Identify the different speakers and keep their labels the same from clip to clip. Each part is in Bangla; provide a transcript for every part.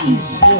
Speaker 1: কৃষ্ণ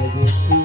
Speaker 1: 才会。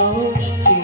Speaker 1: Hare